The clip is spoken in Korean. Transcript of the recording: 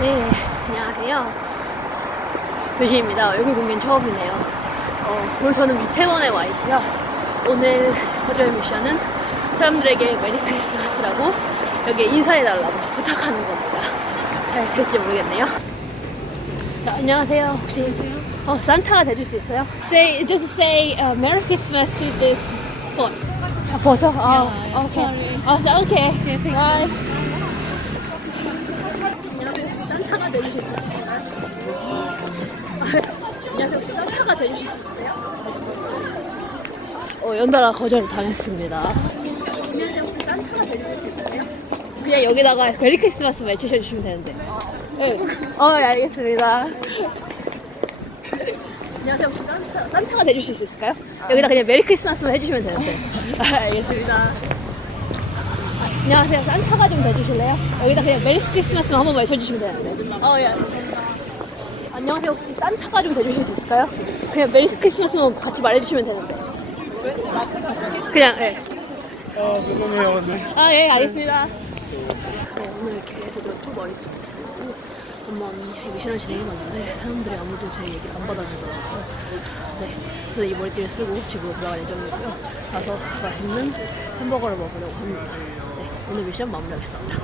네, 안녕하세요. 교시입니다. 얼굴 공개는 처음이네요. 어, 오늘 저는 이태원에 와 있고요. 오늘 거절 미션은 사람들에게 메리 크리스마스라고 여기 인사해달라고 부탁하는 겁니다. 잘 될지 모르겠네요. 자, 안녕하세요. 혹시 어, 산타가 돼줄 수 있어요? Say, just say uh, Merry Christmas to this phone. 아, photo? 아, okay. 아, okay. 안녕 안녕하세요. 혹시 산타가 돼주실 수 있어요? 어, 연달아 거절을 당했습니다. 안녕하세요. 혹시 산타가 돼주실 수 있어요? 그냥 여기다가 메리 크리스마스 외치셔 주시면 되는데. 네. 어, 예, 알겠습니다. 안녕하세요. 혹시 산타, 산타가 돼주실 수 있을까요? 여기다 그냥 메리 크리스마스만 해주시면 되는데. 아, 알겠습니다. 아, 안녕하세요. 산타가 좀 돼주실래요? 여기다 그냥 메리 크리스마스만 한 번만 외쳐주시면 되는데. 어, 예. 안녕하세요. 혹시 산타가 좀 돼주실 수 있을까요? 그냥 메리 크리스마스만 같이 말해주시면 되는데. 그냥, 예. 아 죄송해요 근데 아, 예, 알겠습니다. 네, 오늘 이렇게 드디어 또 머리도 쓰고 한번 미션을 진행해봤는데 사람들이 아무도 제 얘기를 안 받아주더라고요. 네, 그래서 이 머리띠를 쓰고 집으로 돌아갈 예정이고요. 가서 맛있는 햄버거를 먹으려고 합니다. 네, 오늘 미션 마무리하겠습니다.